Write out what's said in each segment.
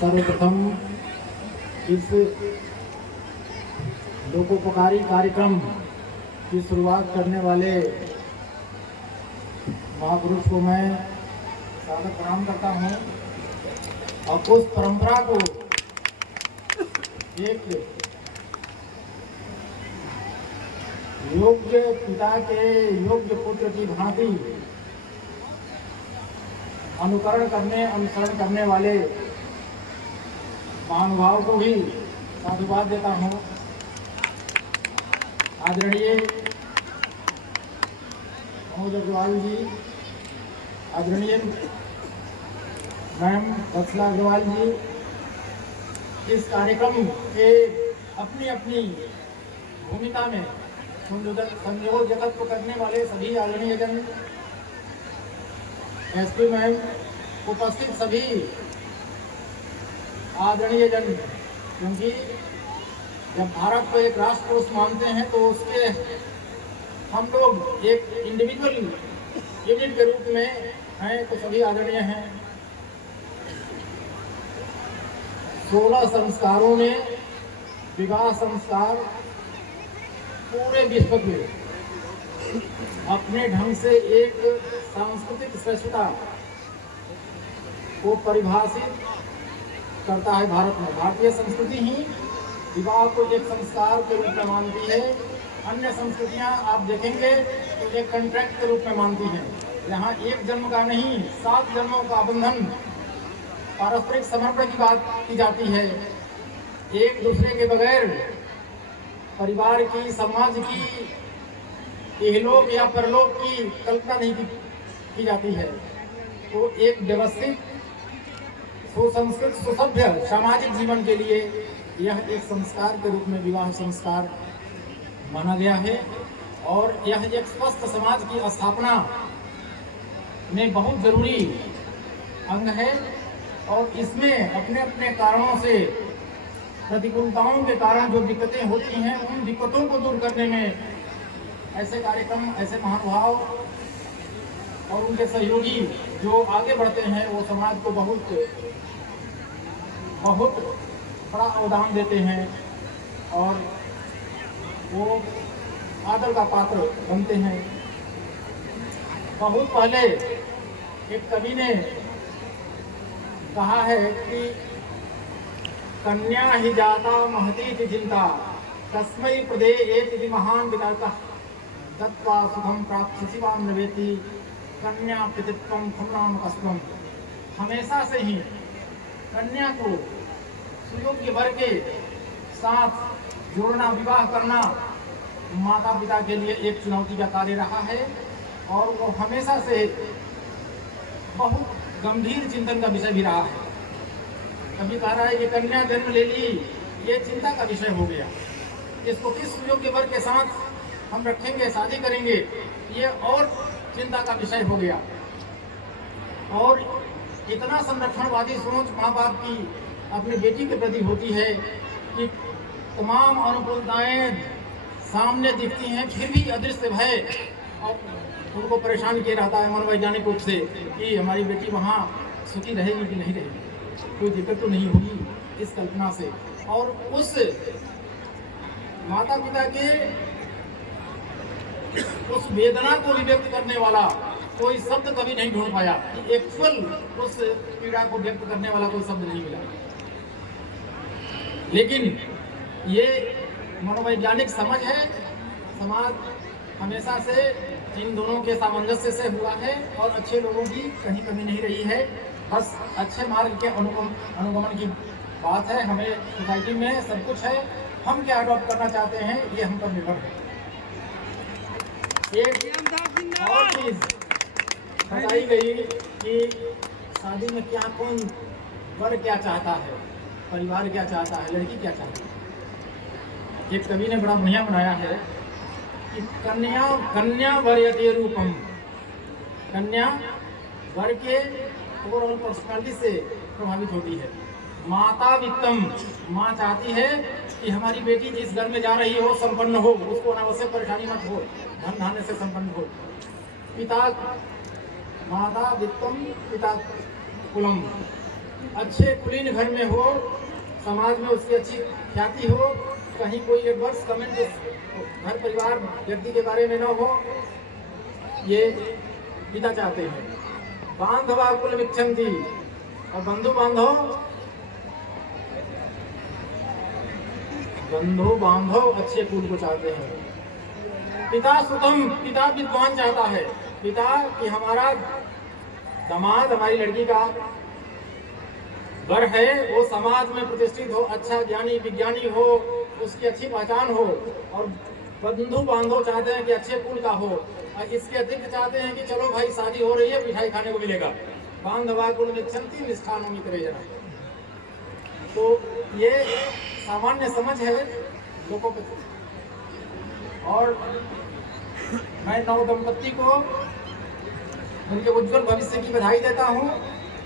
सर्वप्रथम इस लोकोपकारी कार्यक्रम की शुरुआत करने वाले महापुरुष को मैं सादर प्रणाम करता हूँ और उस परंपरा को एक योग्य पिता के योग्य पुत्र की भांति अनुसरण करने वाले महानुभाव को भी साधुवाद देता हूँ। आदरणीय मनोज अग्रवाल जी, आदरणीय मैम वत्सला अग्रवाल जी, इस कार्यक्रम के अपनी अपनी भूमिका में संयोजकत्व करने वाले सभी आदरणीय जन, एसपी मैम, उपस्थित सभी आदरणीय जन, क्योंकि जब भारत को एक राष्ट्र कोष मानते हैं तो उसके हम लोग एक इंडिविजुअल यूनिट के रूप में हैं, तो सभी आदरणीय हैं। 16 संस्कारों में विवाह संस्कार पूरे विश्व में अपने ढंग से एक सांस्कृतिक श्रेष्ठता को परिभाषित करता है। भारत में भारतीय संस्कृति ही विवाह को एक संस्कार के रूप में मानती है। अन्य संस्कृतियां आप देखेंगे तो एक कॉन्ट्रैक्ट के रूप में मानती हैं। यहाँ एक जन्म का नहीं, 7 जन्मों का बंधन, पारस्परिक समर्पण की बात की जाती है। एक दूसरे के बगैर परिवार की, समाज की, इहलोक या परलोक की कल्पना नहीं की जाती है। तो एक व्यवस्थित, सुसंस्कृत, सुसभ्य सामाजिक जीवन के लिए यह एक संस्कार के रूप में विवाह संस्कार माना गया है और यह एक स्वस्थ समाज की स्थापना में बहुत जरूरी अंग है। और इसमें अपने अपने कारणों से, प्रतिकूलताओं के कारण जो दिक्कतें होती हैं, उन दिक्कतों को दूर करने में ऐसे कार्यक्रम, ऐसे महानुभाव और उनके सहयोगी जो आगे बढ़ते हैं, वो समाज को बहुत बड़ा अवदान देते हैं और वो आदर का पात्र बनते हैं। बहुत पहले एक कवि ने कहा है कि कन्या ही जाता महती चिंता, तस्मै प्रदेयेति महान विधाता, दत्वा सुखम प्राप्त शिवाम नवेति, कन्या पितृत्वम खमनाम कस्मम। हमेशा से ही कन्या को सुयोग्य वर के साथ जोड़ना, विवाह करना माता पिता के लिए एक चुनौती का कार्य रहा है और वो हमेशा से बहुत गंभीर चिंतन का विषय भी रहा है। कभी कह रहा है कि कन्या जन्म ले ली, ये चिंता का विषय हो गया। इसको किस योग्य वर्ग के साथ हम रखेंगे, शादी करेंगे, ये और चिंता का विषय हो गया। और इतना संरक्षणवादी सोच माँ बाप की अपनी बेटी के प्रति होती है कि तमाम अनुकूलताएं सामने दिखती हैं, फिर भी अदृश्य भय और उनको परेशान किया रहता है मनोवैज्ञानिक रूप से कि हमारी बेटी वहाँ सुखी रहेगी कि नहीं रहेगी, कोई दिक्कत तो नहीं होगी, इस कल्पना से। और उस माता पिता के उस वेदना को भी व्यक्त करने वाला कोई शब्द कभी नहीं ढूंढ पाया कि एक्चुअल उस पीड़ा को व्यक्त करने वाला कोई शब्द नहीं मिला। लेकिन ये मनोवैज्ञानिक समझ है। समाज हमेशा से इन दोनों के सामंजस्य से हुआ है और अच्छे लोगों की कहीं कमी नहीं रही है। बस अच्छे मार्ग के अनुगमन की बात है। हमें सोसाइटी में सब कुछ है, हम क्या अडॉप्ट करना चाहते हैं ये हम पर निर्भर है। एक और चीज बताई गई कि शादी में क्या, कौन वर क्या चाहता है, परिवार क्या चाहता है, लड़की क्या चाहती है। एक कवि ने बड़ा बढ़िया बनाया है कि कन्या वरयते रूपम, कन्या वर के ओवरऑल पर्सनालिटी से प्रभावित होती है। माता वित्तम, माँ चाहती है कि हमारी बेटी जिस घर में जा रही हो संपन्न हो, उसको अनावश्यक परेशानी मत हो, धन धान्य से संपन्न हो। पिता, माता वित्तम पिता कुलम, अच्छे कुलीन घर में हो, समाज में उसकी अच्छी ख्याति हो, कहीं कोई एडवर्स कमेंट घर परिवार व्यक्ति के बारे में न हो, ये पिता चाहते हैं। बांधवा कुल मिच्छन्ति, और बंधु बांधव अच्छे कुल को चाहते हैं। पिता सुतम, पिता विद्वान चाहता है, पिता कि हमारा दामाद, हमारी लड़की का वर है वो समाज में प्रतिष्ठित हो, अच्छा ज्ञानी विज्ञानी हो, उसकी अच्छी पहचान हो। और बंधु बांधव चाहते हैं कि अच्छे कुल का हो, और इसके अतिरिक्त चाहते हैं कि चलो भाई शादी हो रही है, मिठाई खाने को मिलेगा। बांधवा कुल मिच्छन्ति मिष्ठान्नम जना। तो ये सामान्य समझ है लोगों के। और मैं नव दंपत्ति को उनके उज्जवल भविष्य की बधाई देता हूँ,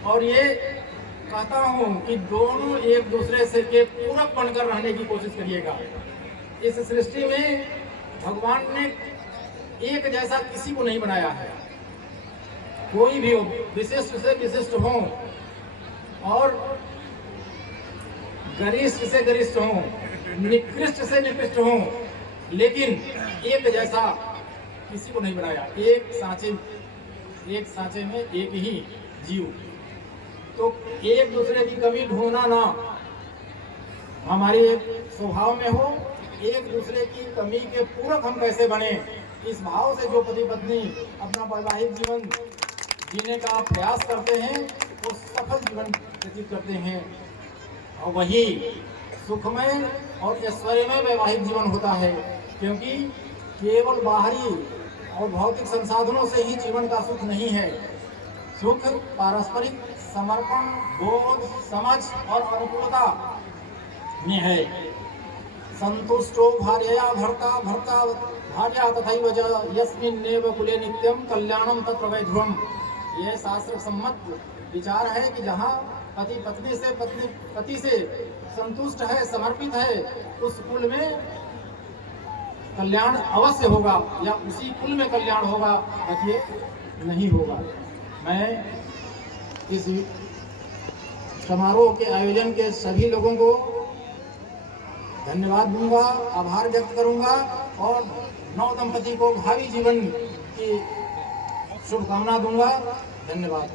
और ये कहता हूँ कि दोनों एक दूसरे से के पूरक बनकर रहने की कोशिश करिएगा। इस सृष्टि में भगवान ने एक जैसा किसी को नहीं बनाया है। कोई भी हो, विशिष्ट से विशिष्ट हो, और गरिष्ठ से गरिष्ठ हो, निकृष्ट से निकृष्ट हो, लेकिन एक जैसा किसी को नहीं बनाया। एक सांचे में एक ही जीव। तो एक दूसरे की कमी ढूंढना ना हमारे स्वभाव में हो, एक दूसरे की कमी के पूरक हम कैसे बने, इस भाव से जो पति पत्नी अपना वैवाहिक जीवन जीने का प्रयास करते हैं वो सफल जीवन व्यतीत करते हैं, और वही सुखमय और ऐश्वर्यमय वैवाहिक जीवन होता है। क्योंकि केवल बाहरी और भौतिक संसाधनों से ही जीवन का सुख नहीं है। सुख पारस्परिक समर्पण, बोध, समझ और अनुकूलता में है। संतुष्टो भार्यया भर्ता, भर्ता भार्या तथैव यस्मिन्नेव कुले नित्यं कल्याणं तत्र वै ध्रुवम्। यह शास्त्र सम्मत विचार है कि जहाँ पति पत्नी से पति से संतुष्ट है, समर्पित है, उस कुल में कल्याण अवश्य होगा, या उसी कुल में कल्याण होगा, बाकी नहीं होगा। मैं इस समारोह के आयोजन के सभी लोगों को धन्यवाद दूंगा, आभार व्यक्त करूंगा, और नव दंपति को भावी जीवन की शुभकामना दूंगा। धन्यवाद।